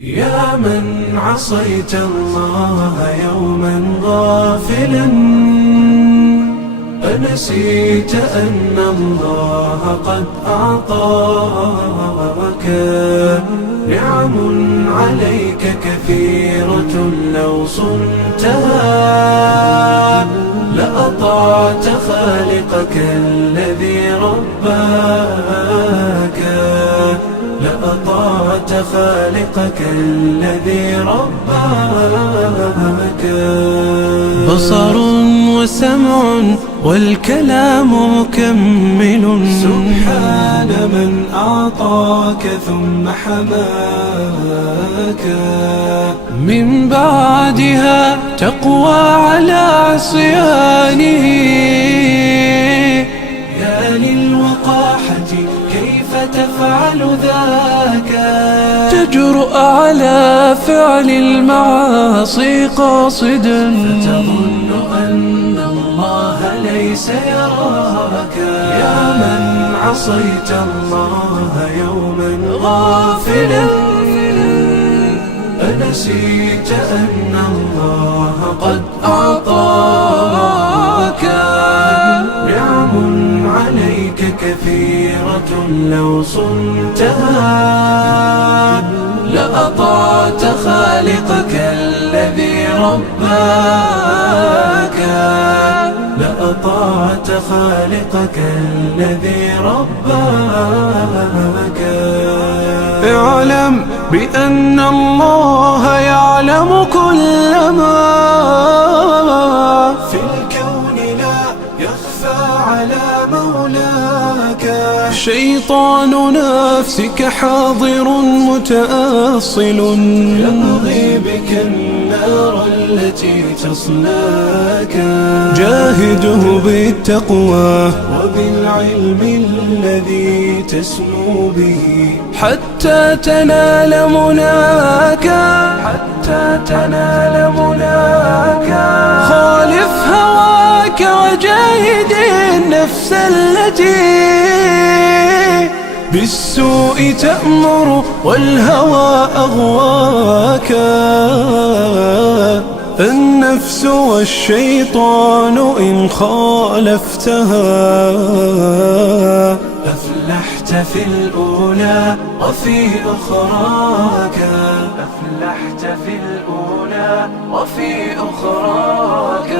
يا من عصيت الله يوما غافلا، أنسيت أن الله قد أعطاك نعم عليك كثيرة، لو صنتها لأطعت خالقك الذي رباك، لأطعت خالقك الذي رباك. بصر وسمع والكلام مكمل، سبحان من أعطاك ثم حماك. من بعدها تقوى على عصيانه، يا للوقاحة كيف تفعل ذاك؟ تجرؤ على فعل المعاصي قاصدا، فتظن أن الله ليس يراك. يا من عصيت الله يوما غافلا، أنسيت أن الله قد أعطاك نعم عليك كثيرة، لو صنتها لأطعت خالقك الذي رباك، لأطعت خالقك الذي رباك. اعلم بأن الله يعلم كل ما في الكون، لا يخفى على مولاك. شيطان نفسك حاضر متأصل، يبغي بك النار التي تصلاك. جاهده بالتقوى وبالعلم الذي تسمو به، حتى تنال مناك، حتى تنال مناك. خالف هواك وجاهد النفس التي بالسوء تأمر والهوى أغواك. النفس والشيطان إن خالفتها أفلحت في الأولى وفي أخراك، أفلحت في الأولى وفي أخراك.